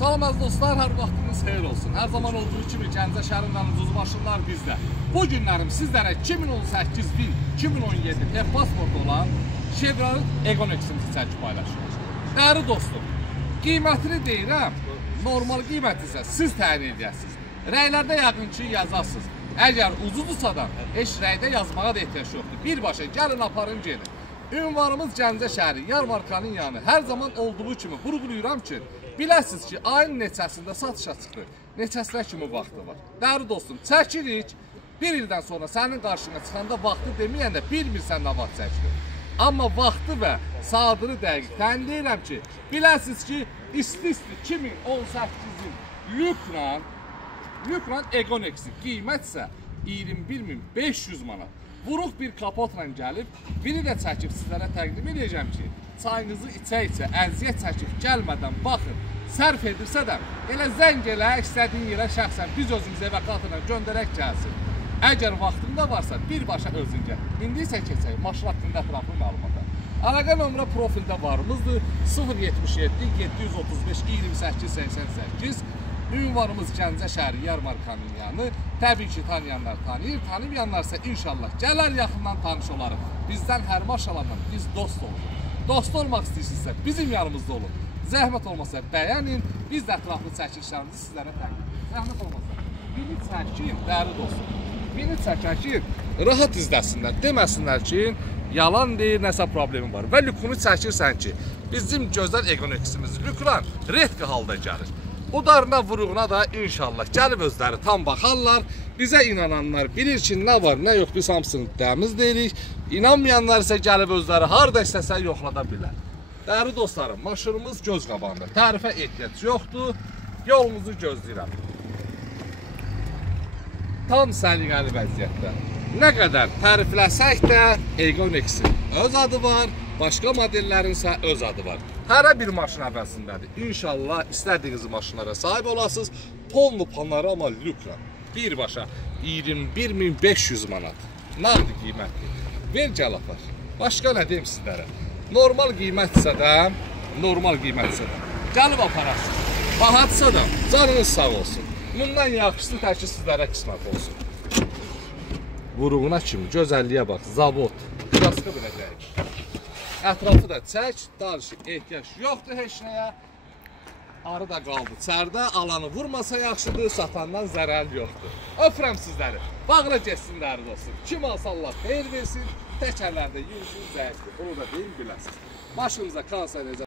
Salam əziz dostlar, hər vaxtınız xeyir olsun. Hər zaman olduğu kimi Gəncə şəhərindən ucuz maşınlar bizdə. Bu günlərim sizlərə 2018-2017 F-pasportu olan Chevrolet Egonex'imizi çəkib paylaşıyoruz. Değerli dostum, qiymətini deyirəm, normal qiymət isə siz təyin edəsiniz. Rəylərdə yəqin ki yazasınız. Əgər ucuzsa da heç rəydə yazmağa da ehtiyac yoxdur. Birbaşa gəlin aparın gelin. Ünvanımız Gəncə şəhəri, Yarmarkanın yanı. Hər zaman olduğu kimi vurğulayıram ki, biləsiniz ki, ayın neçəsində satışa çıxır. Neçəsinə kimi vaxtı var. Değerli dostum, çəkirik. Bir ildən sonra sənin qarşına çıxanda vaxtı deməyəndə bilmirsən nə vaxt çəkilir. Amma vaxtı və saatını dəqiq təyin deyirəm ki, biləsiniz ki, isti-isti 2018-in Lükran Egonex'in qiymət isə 21.500 manat. Vuruq bir kapotla gəlib, biri də çəkib sizlərə təqdim edəcəm ki, çayınızı içə-içə, əziyyət çəkib gəlmədən baxın, sərf edirsə də, elə zəng elə, istədiyin yerə şəxsən biz özümüz evə qatına göndərək gəlsin. Əgər vaxtında varsa, birbaşa özün gəl. İndi isə keçək, maşın haqqında ətraflı məlumata. Əlaqə nömrə profildə varımızdır, 077-735-2888. Ünvanımız Gəncə şəhəri, Yarmarkanın yanı. Təbii ki, tanıyanlar tanıyır, tanımayanlarsa inşallah gələr yaxından tanış olarıq. Bizdən hər maşalarla biz dost oluruz. Dost olmaq istəyirsinizsə bizim yanımızda olun. Zəhmət olmasa bəyənin, biz də ətraflı çəkilişlərimizi sizlərə təqdim edirik. Zəhmət olmasa, bini çəkin, dəyərli dostum. Bini çəkən ki, rahat izləsinlər, deməsinlər ki, yalan deyil, nəsə problemi var. Və lükunu çəkirsən ki, bizim gözəl Egonex'imiz lükran redki halda gəlir. Udarına, vuruğuna da inşallah gəlib özləri tam baxarlar. Bizə inananlar bilir ki, nə var, nə yox, biz hamısını dəmiz deyirik. İnanmayanlar isə gəlib özləri harada istəsə yoxlada bilər. Dəyərli dostlarım, maşınımız göz qabağında. Tərifə ehtiyac yoxdur, yolumuzu gözləyirəm. Tam səliqəli vəziyyətdə. Nə qədər tərifləsək də Egonex'in öz adı var, başqa modellərin isə öz adı var. Hərə bir maşın əvvəsindədir. İnşallah istədiyiniz maşınlara sahib olasınız. Tonlu panorama lükran. Birbaşa 21.500 manat. Nədir qiymətli? Ver gəl apar. Başqa nə deyim sizlərə? Normal qiymətsə də, gəlib aparasın. Bahatsa da, canınız sağ olsun. Bundan yaxşısı təki sizlərə qismət olsun. Vuruğuna kimi, gözəlliyə bax, zavod. Qıraskı biləcəyik. Ətrafı da çək, danışıq, ehtiyac yoxdur heç nəyə. Arı da qaldı çərdə, alanı vurmasa yaxşıdır, satandan zərər yoxdur. Öpürəm sizləri, bağla geçsin dəyərli dostum. Kim alsa Allah xeyir versin, təkərlərdə yüzün zəifdir, onu da deyim biləsiniz. Başınıza kalsa necə